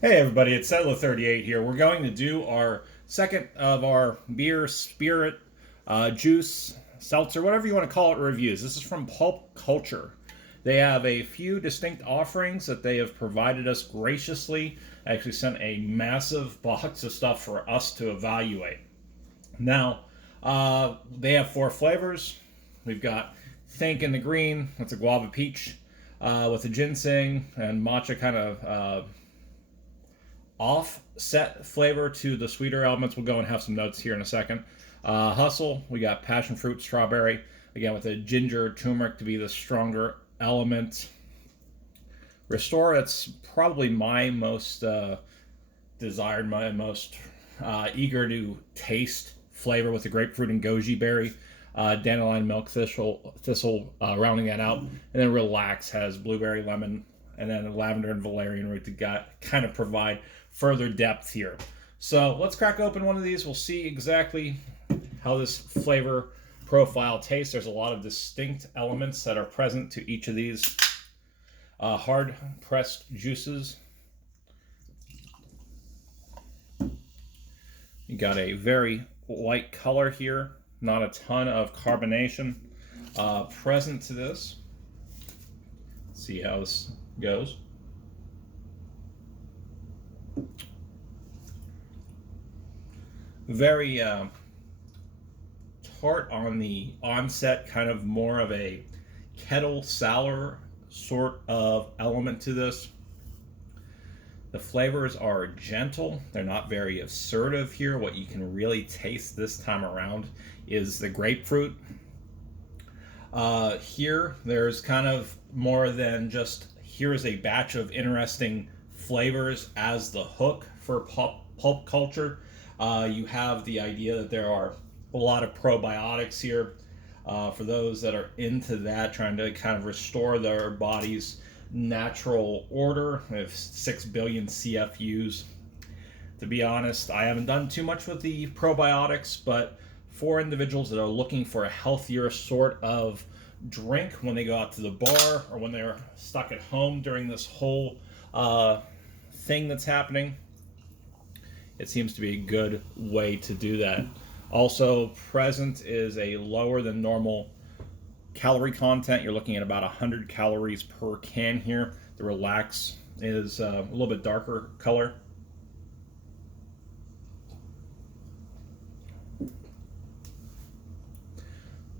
Hey everybody, it's Settler38 here. We're going to do our second of our beer, spirit, juice, seltzer, whatever you want to call it, reviews. This is from Pulp Culture. They have a few distinct offerings that they have provided us graciously. I actually sent a massive box of stuff for us to evaluate. Now, they have four flavors. We've got Think in the green, that's a guava peach, with a ginseng and matcha kind of offset flavor to the sweeter elements. We'll go and have some notes here in a second. Hustle, we got passion fruit, strawberry, again with a ginger, turmeric to be the stronger element. Restore, it's probably my most desired, my most eager to taste flavor with the grapefruit and goji berry. Dandelion milk thistle rounding that out, and then relax has blueberry lemon, and then lavender and valerian root to kind of provide further depth here. So let's crack open one of these. We'll see exactly how this flavor profile tastes. There's a lot of distinct elements that are present to each of these hard pressed juices. You got a very light color here, not a ton of carbonation present to this. Let's see how this goes. Very tart on the onset, kind of more of a kettle sour sort of element to this. The flavors are gentle. They're not very assertive here. What you can really taste this time around is the grapefruit. Here, there's kind of more than just here's a batch of interesting flavors as the hook for pulp culture. You have the idea that there are a lot of probiotics here. For those that are into that, trying to kind of restore their body's natural order. We have 6 billion CFUs. To be honest, I haven't done too much with the probiotics, but for individuals that are looking for a healthier sort of drink when they go out to the bar or when they're stuck at home during this whole thing that's happening, it seems to be a good way to do that. Also present is a lower than normal calorie content. You're looking at about 100 calories per can here. The relax is a little bit darker color.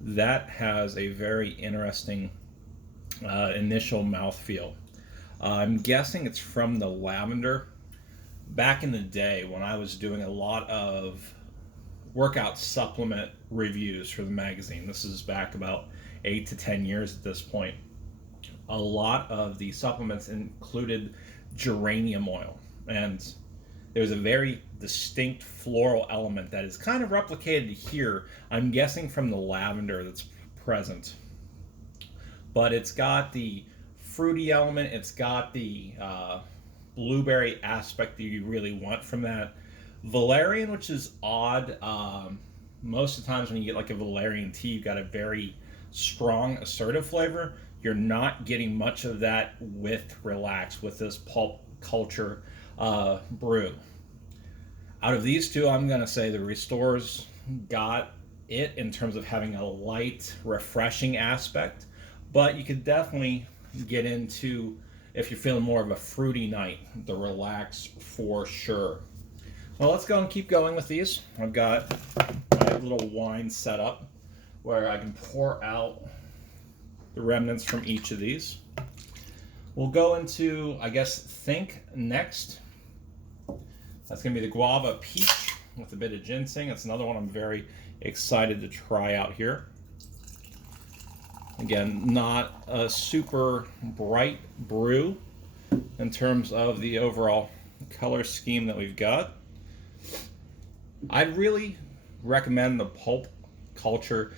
That has a very interesting initial mouthfeel. I'm guessing it's from the lavender. Back in the day when I was doing a lot of workout supplement reviews for the magazine, this is back about 8 to 10 years at this point, a lot of the supplements included geranium oil, and there's a very distinct floral element that is kind of replicated here, I'm guessing from the lavender that's present. But it's got the fruity element, it's got the blueberry aspect that you really want from that. Valerian, which is odd. Most of the times when you get like a valerian tea, you've got a very strong, assertive flavor. You're not getting much of that with Relax, with this Pulp Culture brew. Out of these two, I'm going to say the Restores got it in terms of having a light, refreshing aspect, but you could definitely get into, if you're feeling more of a fruity night, the Relax for sure. Well, let's go and keep going with these. I've got my little wine set up where I can pour out the remnants from each of these. We'll go into, I guess, Think next. That's going to be the guava peach with a bit of ginseng. That's another one I'm very excited to try out here. Again, not a super bright brew in terms of the overall color scheme that we've got. I'd really recommend the Pulp Culture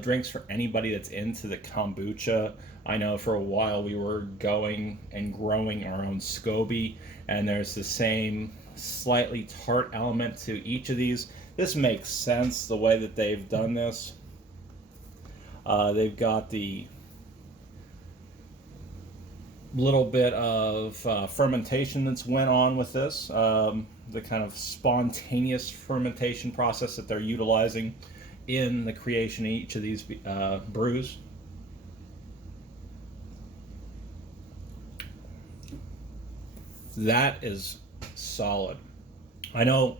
drinks for anybody that's into the kombucha. I know for a while we were going and growing our own SCOBY, and there's the same slightly tart element to each of these. This makes sense the way that they've done this. They've got the Little bit of fermentation that's went on with this, the kind of spontaneous fermentation process that they're utilizing in the creation of each of these brews. That is solid. I know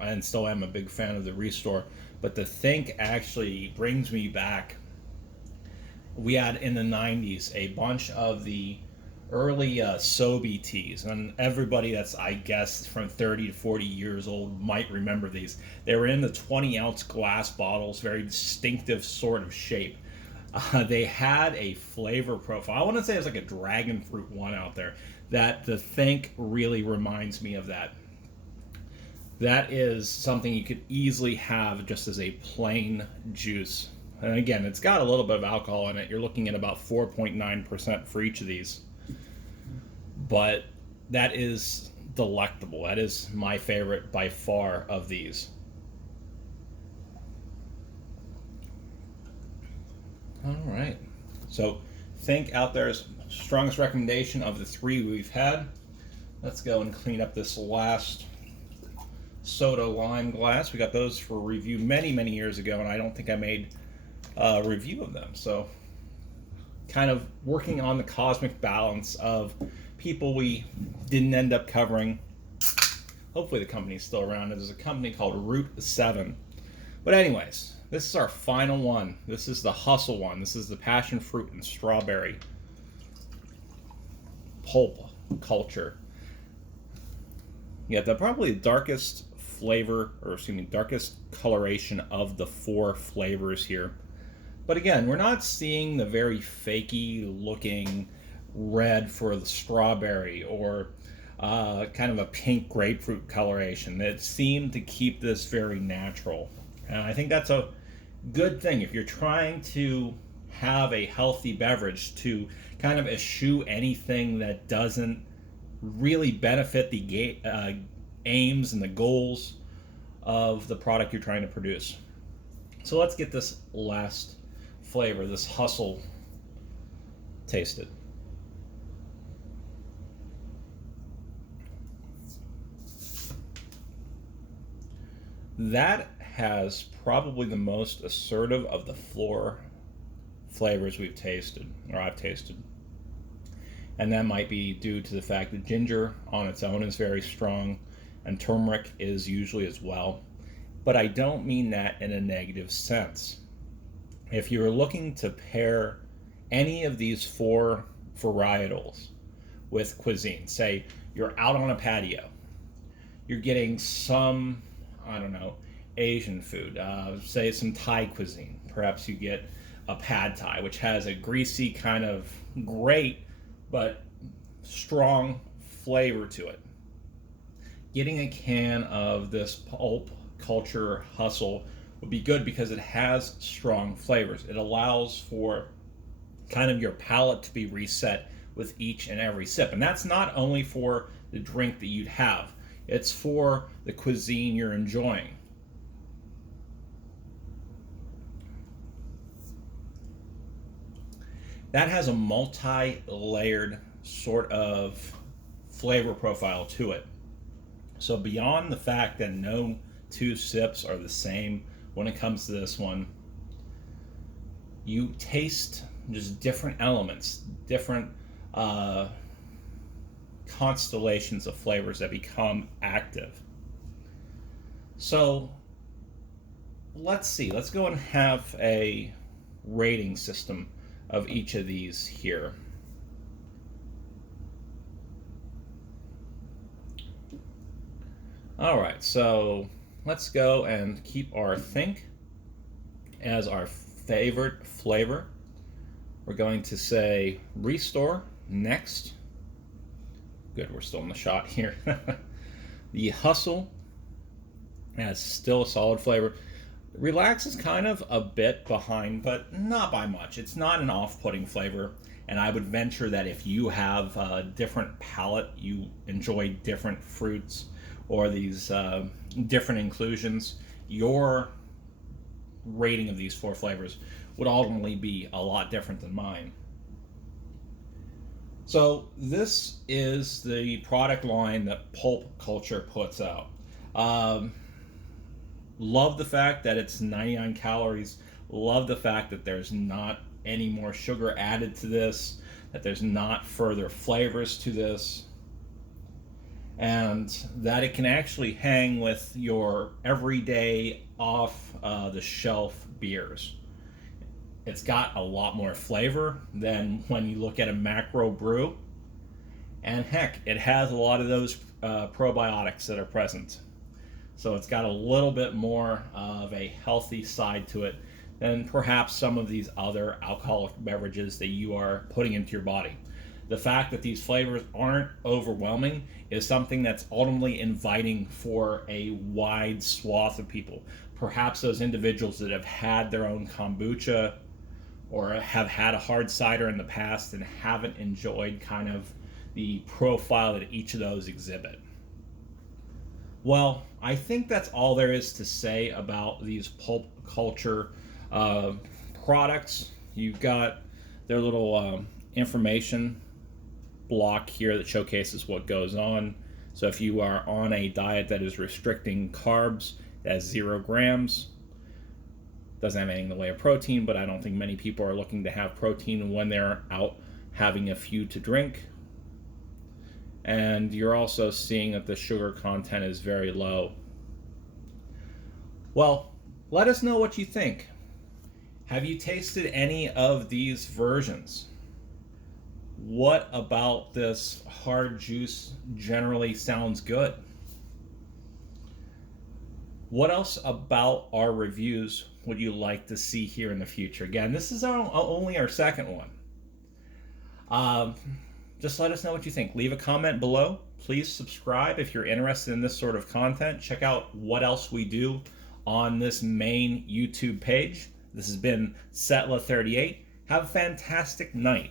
and still am a big fan of the Restore, but the Think actually brings me back. We had in the 90s a bunch of the early Sobe teas, and everybody that's, I guess, from 30 to 40 years old might remember these. They were in the 20-ounce glass bottles, very distinctive sort of shape. They had a flavor profile. I want to say it was like a dragon fruit one out there that the Think really reminds me of that. That is something you could easily have just as a plain juice. And again, it's got a little bit of alcohol in it. You're looking at about 4.9% for each of these. But that is delectable. That is my favorite by far of these. All right. So, Think out there's strongest recommendation of the three we've had. Let's go and clean up this last soda lime glass. We got those for review many, many years ago, and I don't think I made a review of them. So, kind of working on the cosmic balance of people we didn't end up covering. Hopefully, the company's still around. There's a company called Route 7. But, anyways, this is our final one. This is the Hustle one. This is the passion fruit and strawberry Pulp Culture. Yeah, probably the darkest flavor, or excuse me, darkest coloration of the four flavors here. But again, we're not seeing the very fakey looking red for the strawberry or kind of a pink grapefruit coloration. It seemed to keep this very natural. And I think that's a good thing if you're trying to have a healthy beverage, to kind of eschew anything that doesn't really benefit the aims and the goals of the product you're trying to produce. So let's get this last flavor, this Hustle, tasted. That has probably the most assertive of the floor flavors we've tasted, or I've tasted. And that might be due to the fact that ginger on its own is very strong, and turmeric is usually as well. But I don't mean that in a negative sense. If you're looking to pair any of these four varietals with cuisine, say you're out on a patio, you're getting some, I don't know, Asian food, say some Thai cuisine. Perhaps you get a pad Thai, which has a greasy kind of great but strong flavor to it. Getting a can of this Pulp Culture Hustle would be good because it has strong flavors. It allows for kind of your palate to be reset with each and every sip. And that's not only for the drink that you'd have, it's for the cuisine you're enjoying. That has a multi-layered sort of flavor profile to it. So beyond the fact that no two sips are the same when it comes to this one, you taste just different elements, different constellations of flavors that become active. So let's see, let's go and have a rating system of each of these here. All right, so let's go and keep our Think as our favorite flavor. We're going to say Restore next. Good, we're still in the shot here. The Hustle has still a solid flavor. Relax is kind of a bit behind, but not by much. It's not an off-putting flavor, and I would venture that if you have a different palate, you enjoy different fruits or these different inclusions, your rating of these four flavors would ultimately be a lot different than mine. So this is the product line that Pulp Culture puts out. Um, Love the fact that it's 99 calories. Love the fact that there's not any more sugar added to this, that there's not further flavors to this, and that it can actually hang with your everyday off the shelf beers. It's got a lot more flavor than when you look at a macro brew. And heck, it has a lot of those probiotics that are present. So it's got a little bit more of a healthy side to it than perhaps some of these other alcoholic beverages that you are putting into your body. The fact that these flavors aren't overwhelming is something that's ultimately inviting for a wide swath of people. Perhaps those individuals that have had their own kombucha or have had a hard cider in the past and haven't enjoyed kind of the profile that each of those exhibit. Well, I think that's all there is to say about these Pulp Culture uh, products. You've got their little information block here that showcases what goes on. So if you are on a diet that is restricting carbs, that's 0 grams. Doesn't have anything in the way of protein, but I don't think many people are looking to have protein when they're out having a few to drink. And you're also seeing that the sugar content is very low. Well, let us know what you think. Have you tasted any of these versions? What about this hard juice generally sounds good? What else about our reviews would you like to see here in the future? Again, this is only our second one. Just let us know what you think. Leave a comment below. Please subscribe if you're interested in this sort of content. Check out what else we do on this main YouTube page. This has been Setla38. Have a fantastic night.